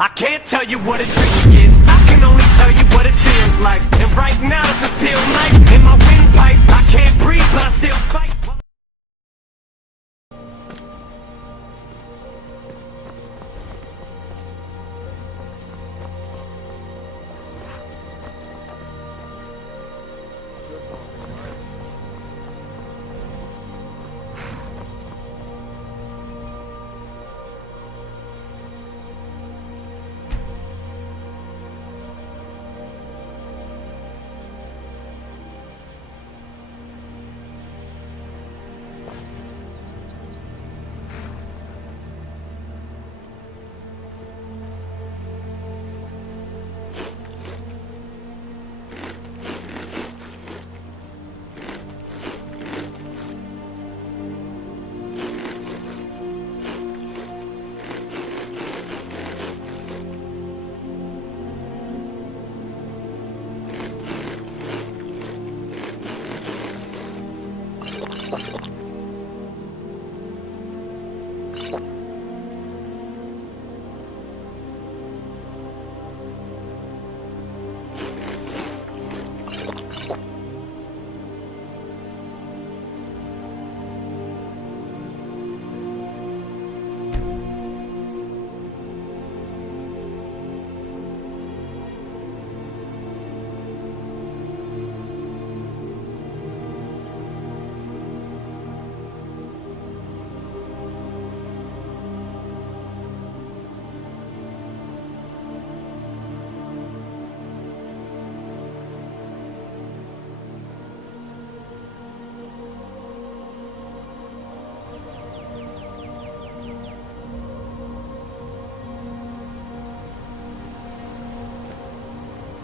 I can't tell you what it really is, I can only tell you what it feels like. And right now it's a steel knife in my windpipe. I can't breathe but I still fight.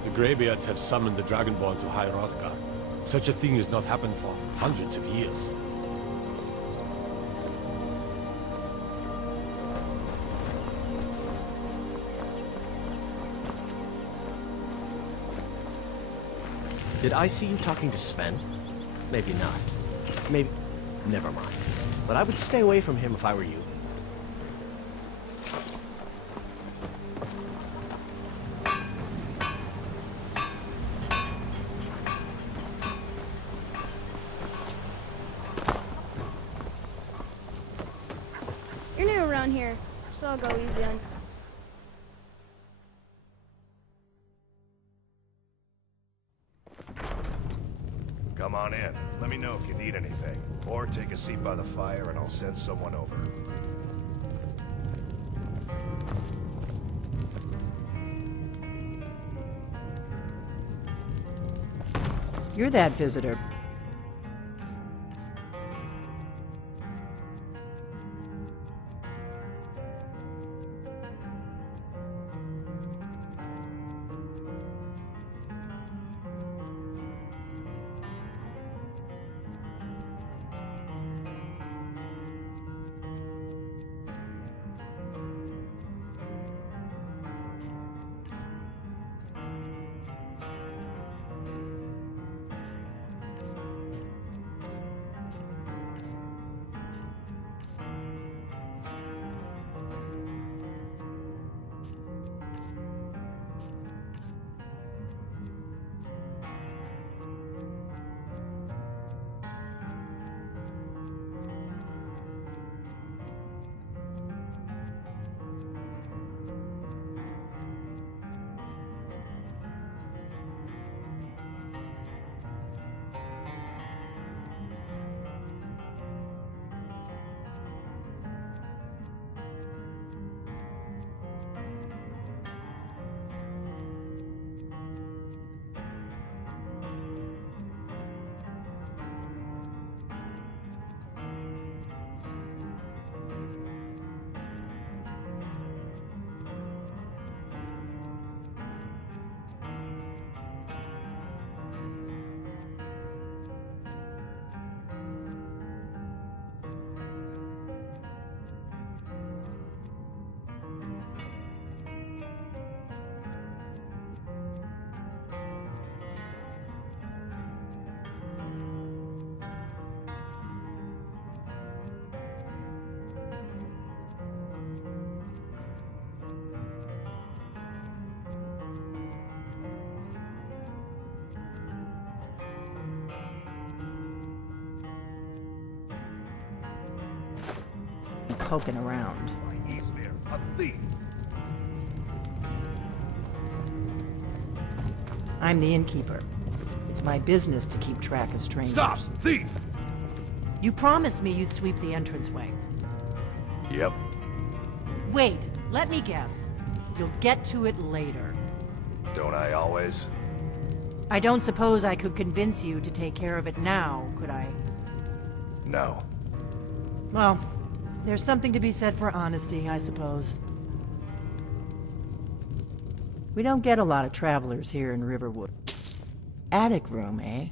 The Greybeards have summoned the Dragonborn to High Hrothgar. Such a thing has not happened for hundreds of years. Did I see you talking to Sven? Maybe not. Maybe... Never mind. But I would stay away from him if I were you. You're new around here, so I'll go easy on you. Come on in. Let me know if you need anything. Or take a seat by the fire and I'll send someone over. You're that visitor. poking around. He's here, a thief! I'm the innkeeper. It's my business to keep track of strangers. Stop! Thief! You promised me you'd sweep the entranceway. Yep. Wait, let me guess. You'll get to it later. Don't I always? I don't suppose I could convince you to take care of it now, could I? No. Well, there's something to be said for honesty, I suppose. We don't get a lot of travelers here in Riverwood. Attic room, eh?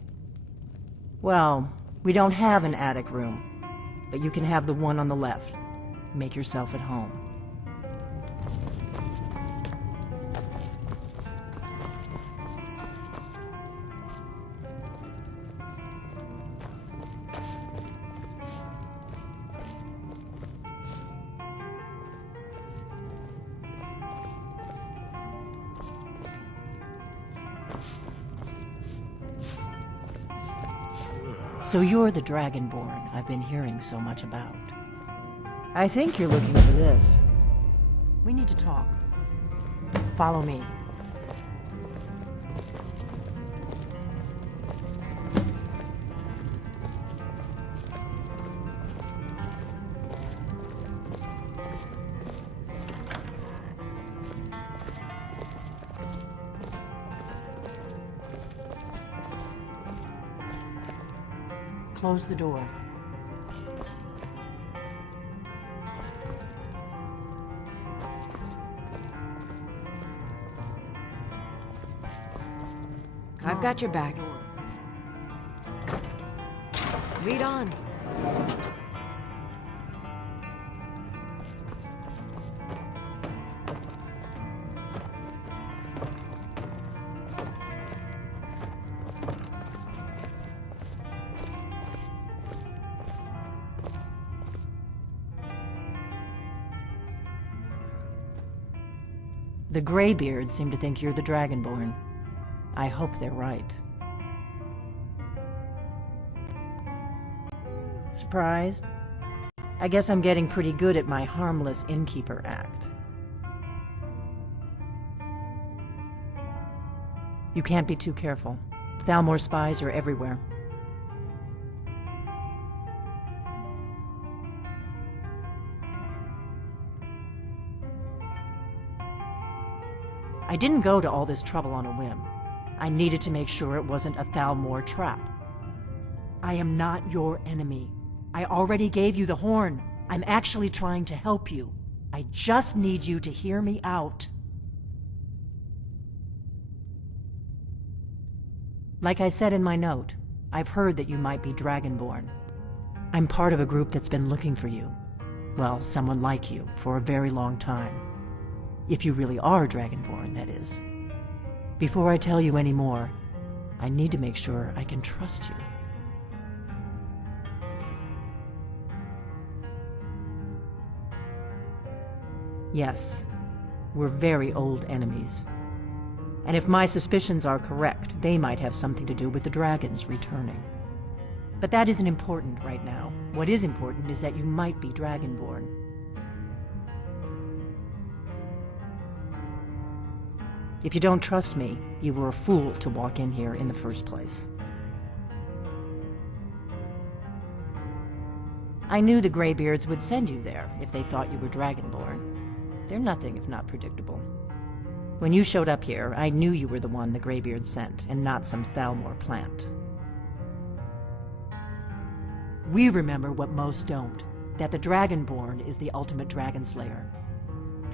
Well, we don't have an attic room, but you can have the one on the left. Make yourself at home. So you're the Dragonborn I've been hearing so much about. I think you're looking for this. We need to talk. Follow me. Close the door. I've got your back. Lead on. The Greybeards seem to think you're the Dragonborn. I hope they're right. Surprised? I guess I'm getting pretty good at my harmless innkeeper act. You can't be too careful. Thalmor spies are everywhere. I didn't go to all this trouble on a whim. I needed to make sure it wasn't a Thalmor trap. I am not your enemy. I already gave you the horn. I'm actually trying to help you. I just need you to hear me out. Like I said in my note, I've heard that you might be Dragonborn. I'm part of a group that's been looking for you. Well, someone like you, for a very long time. If you really are Dragonborn, that is. Before I tell you any more, I need to make sure I can trust you. Yes, we're very old enemies. And if my suspicions are correct, they might have something to do with the dragons returning. But that isn't important right now. What is important is that you might be Dragonborn. If you don't trust me, you were a fool to walk in here in the first place. I knew the Greybeards would send you there if they thought you were Dragonborn. They're nothing if not predictable. When you showed up here, I knew you were the one the Greybeards sent, and not some Thalmor plant. We remember what most don't, that the Dragonborn is the ultimate dragon slayer.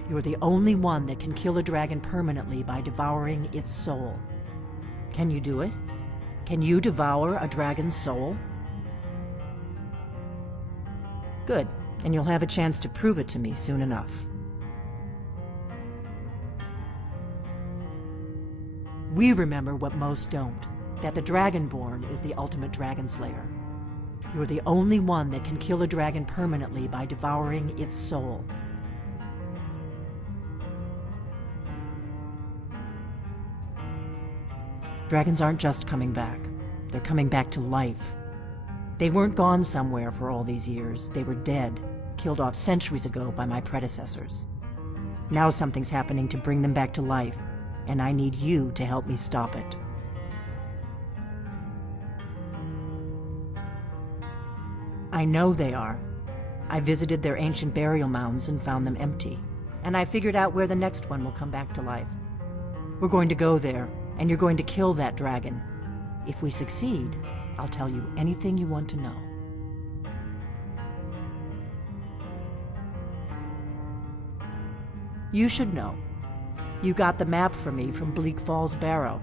You're the only one that can kill a dragon permanently by devouring its soul. Can you do it? Can you devour a dragon's soul? Good, and you'll have a chance to prove it to me soon enough. We remember what most don't, that the Dragonborn is the ultimate dragon slayer. You're the only one that can kill a dragon permanently by devouring its soul. Dragons aren't just coming back. They're coming back to life. They weren't gone somewhere for all these years. They were dead, killed off centuries ago by my predecessors. Now something's happening to bring them back to life, and I need you to help me stop it. I know they are. I visited their ancient burial mounds and found them empty, and I figured out where the next one will come back to life. We're going to go there, and you're going to kill that dragon. If we succeed, I'll tell you anything you want to know. You should know. You got the map for me from Bleak Falls Barrow.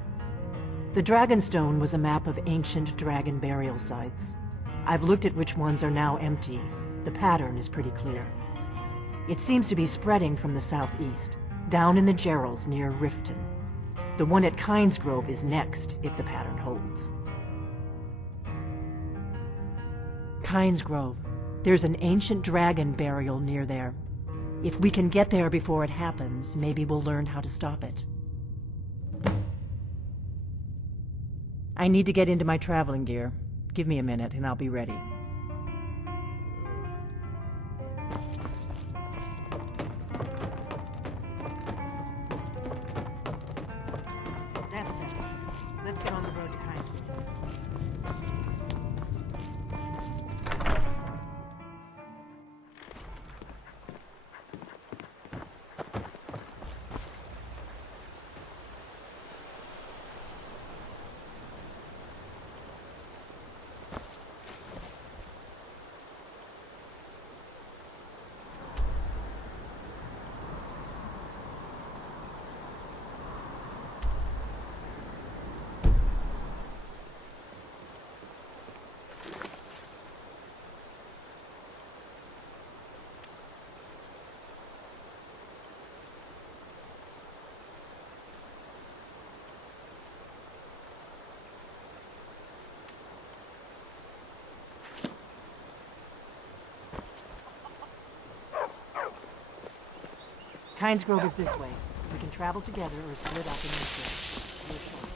The Dragonstone was a map of ancient dragon burial sites. I've looked at which ones are now empty. The pattern is pretty clear. It seems to be spreading from the southeast, down in the Gerals near Riften. The one at Kynesgrove is next, if the pattern holds. Kynesgrove. There's an ancient dragon burial near there. If we can get there before it happens, maybe we'll learn how to stop it. I need to get into my traveling gear. Give me a minute and I'll be ready. That's better. Let's get on the road to Kynesgrove. Kynesgrove is this way. We can travel together or split up in this way. Your choice.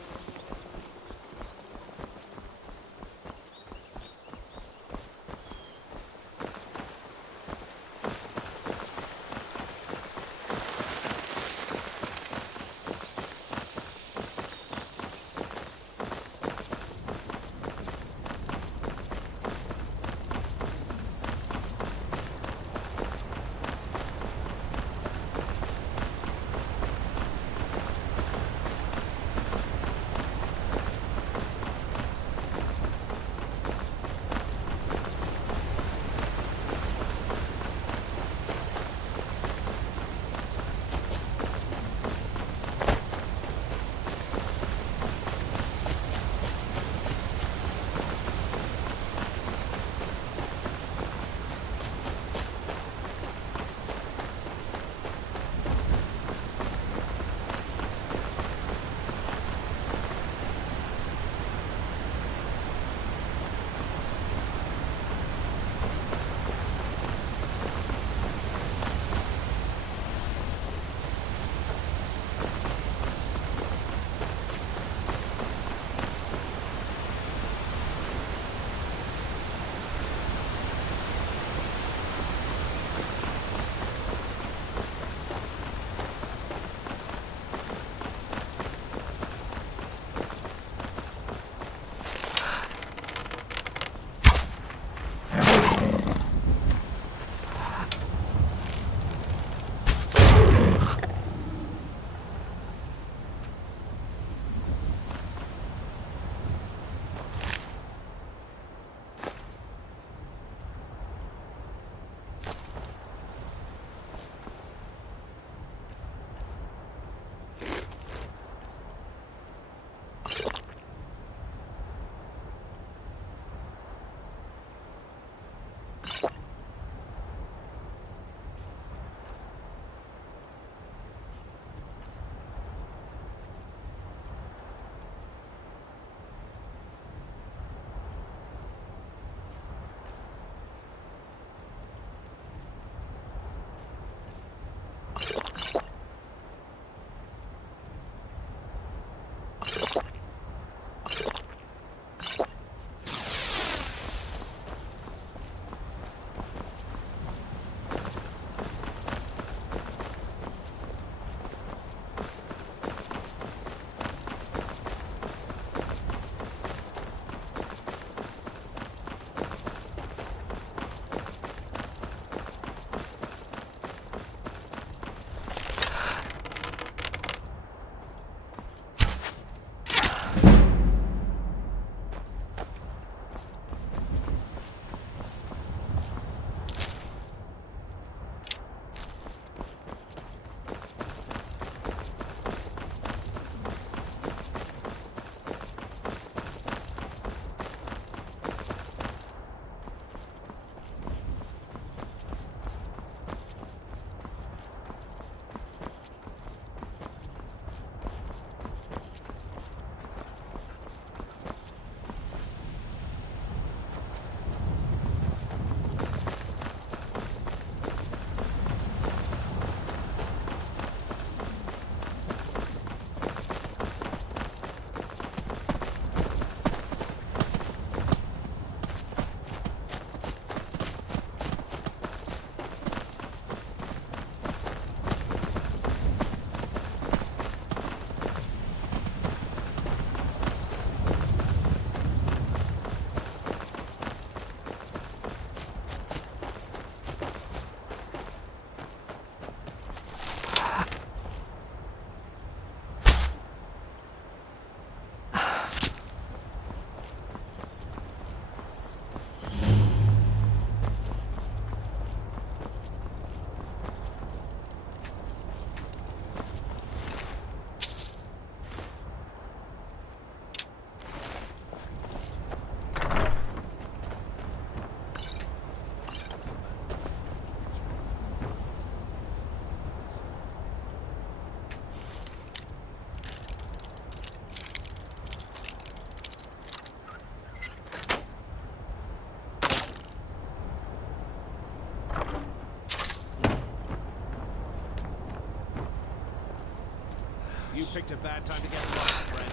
You picked a bad time to get lost, friend.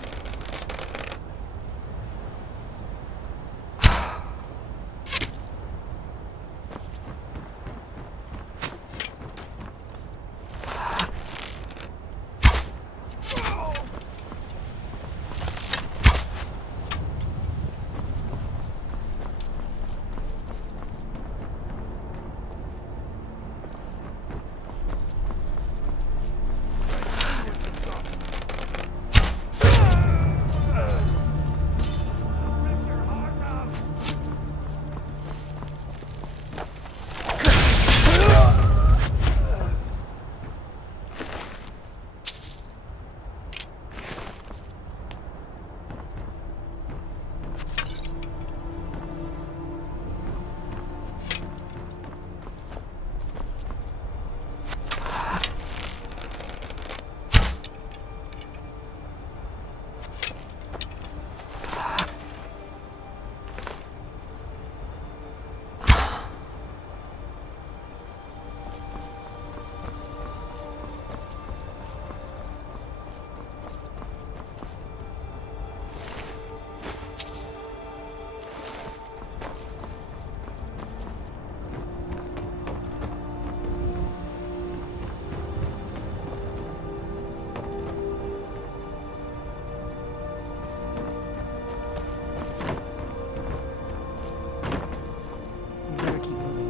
You better keep moving.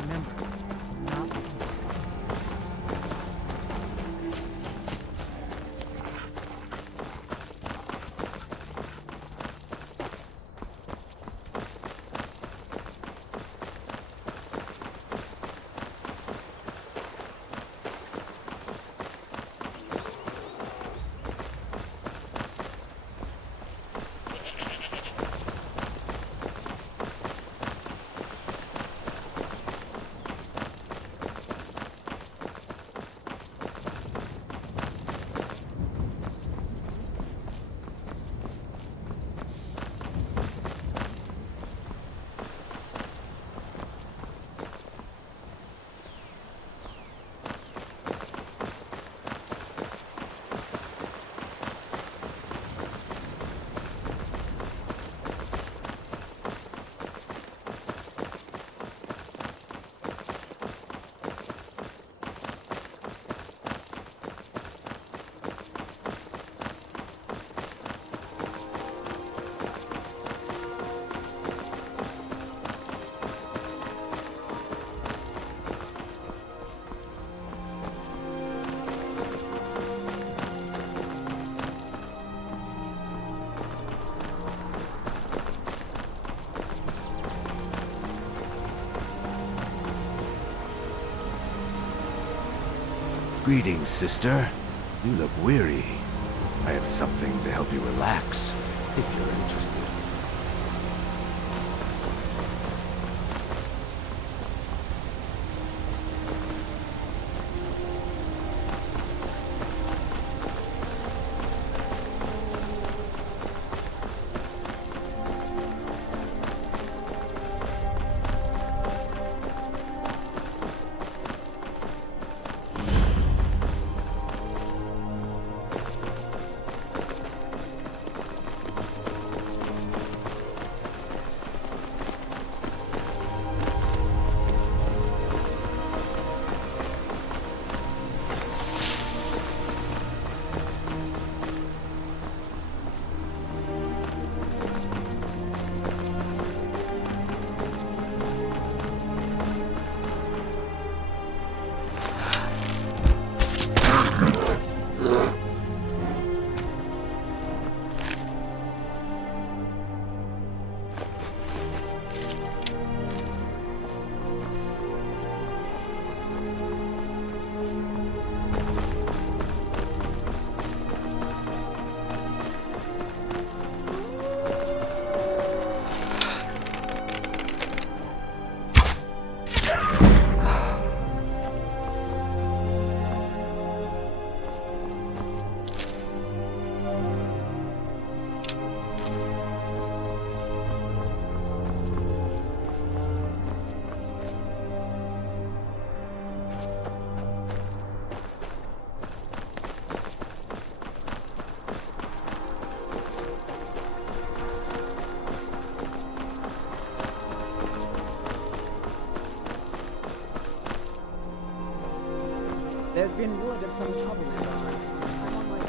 Remember, we're not looking for you. Greetings, sister. You look weary. I have something to help you relax, if you're interested. been word of some trouble around. I'm on my way.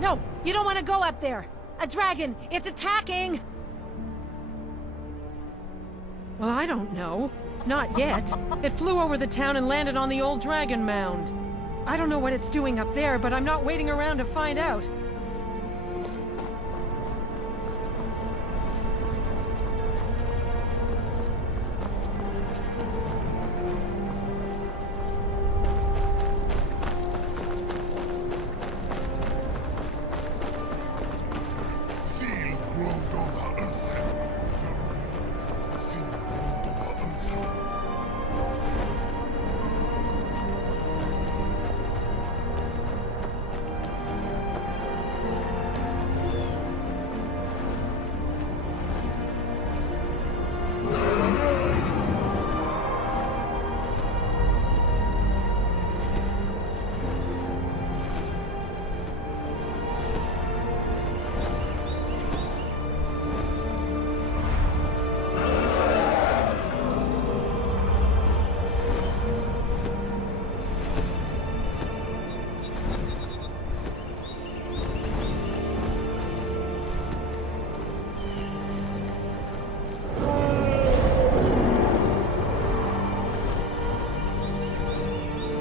No, you don't want to go up there. A dragon, it's attacking! Well, I don't know. Not yet. It flew over the town and landed on the old dragon mound. I don't know what it's doing up there, but I'm not waiting around to find out.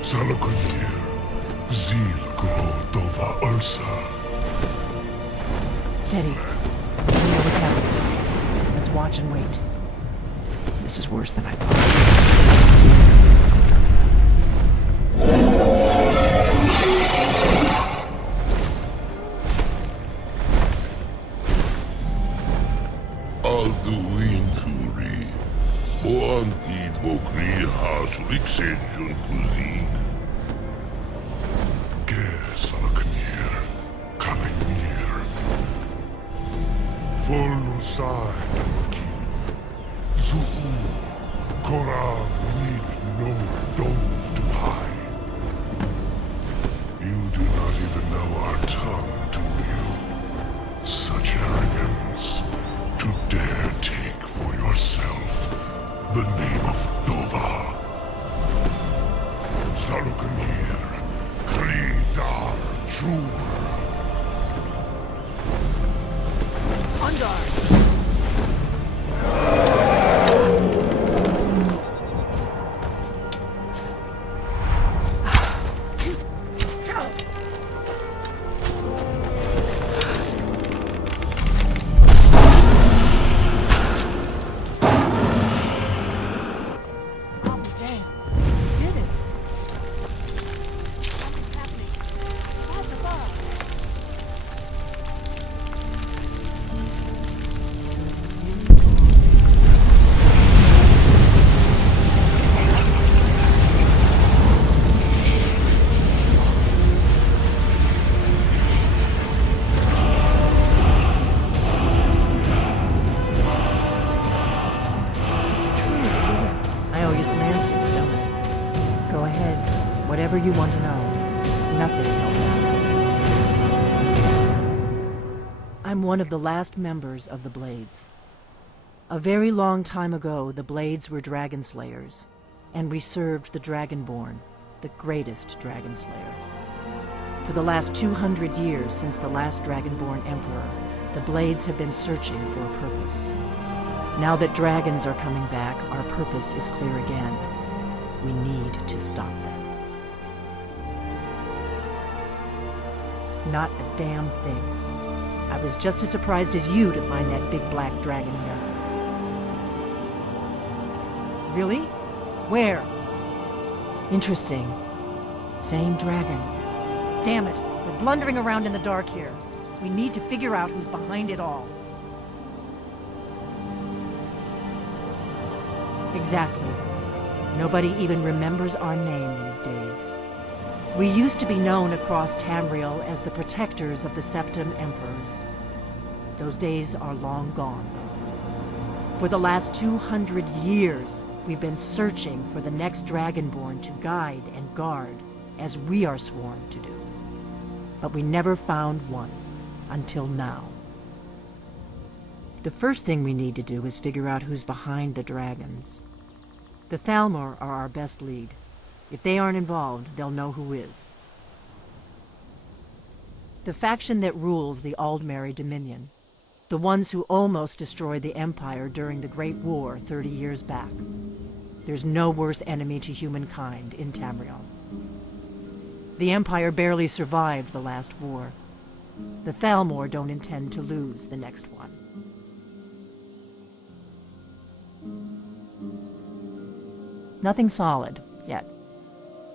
Salakunir, Zil Dova Ulsa. Steady. I know what's happening. Let's watch and wait. This is worse than I thought. Alduinturi, Boantid Vokri Hasuliksenjun Kuzik. Salakunir, Kalimir. Folusai Damakin. Zuu, Korav Nid no Dove to hide. You do not even know our tongue, do you? Such arrogance to dare take for yourself the name of Dova. Salukanir, Kridar, Jur. On guard! What's happening? At the bar. nothing held back. I'm one of the last members of the Blades. A very long time ago, the Blades were dragon slayers, and we served the Dragonborn, the greatest dragon slayer. For the last 200 years since the last Dragonborn Emperor, the Blades have been searching for a purpose. Now that dragons are coming back, our purpose is clear again. We need to stop them. Not a damn thing. I was just as surprised as you to find that big black dragon here. Really? Where? Interesting. Same dragon. Damn it, we're blundering around in the dark here. We need to figure out who's behind it all. Exactly. Nobody even remembers our name these days. We used to be known across Tamriel as the protectors of the Septim Emperors. Those days are long gone, though. For the last 200 years, we've been searching for the next Dragonborn to guide and guard, as we are sworn to do. But we never found one, until now. The first thing we need to do is figure out who's behind the dragons. The Thalmor are our best lead. If they aren't involved, they'll know who is. The faction that rules the Aldmeri Dominion. The ones who almost destroyed the Empire during the Great War 30 years back. There's no worse enemy to humankind in Tamriel. The Empire barely survived the last war. The Thalmor don't intend to lose the next one. Nothing solid, yet.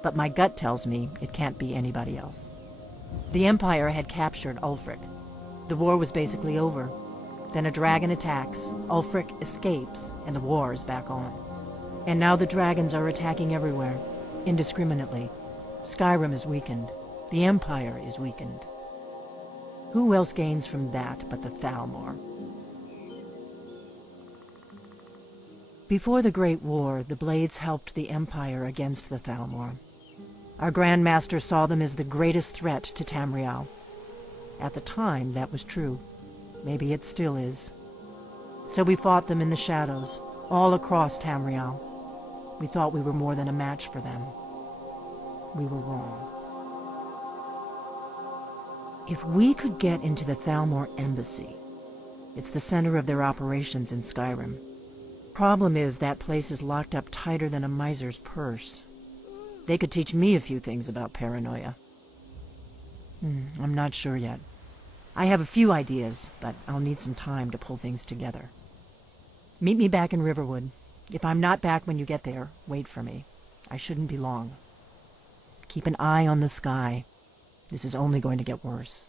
But my gut tells me it can't be anybody else. The Empire had captured Ulfric. The war was basically over. Then a dragon attacks, Ulfric escapes, and the war is back on. And now the dragons are attacking everywhere, indiscriminately. Skyrim is weakened. The Empire is weakened. Who else gains from that but the Thalmor? Before the Great War, the Blades helped the Empire against the Thalmor. Our Grand Master saw them as the greatest threat to Tamriel. At the time, that was true. Maybe it still is. So we fought them in the shadows, all across Tamriel. We thought we were more than a match for them. We were wrong. If we could get into the Thalmor embassy, it's the center of their operations in Skyrim. Problem is, that place is locked up tighter than a miser's purse. They could teach me a few things about paranoia. I'm not sure yet. I have a few ideas, but I'll need some time to pull things together. Meet me back in Riverwood. If I'm not back when you get there, wait for me. I shouldn't be long. Keep an eye on the sky. This is only going to get worse.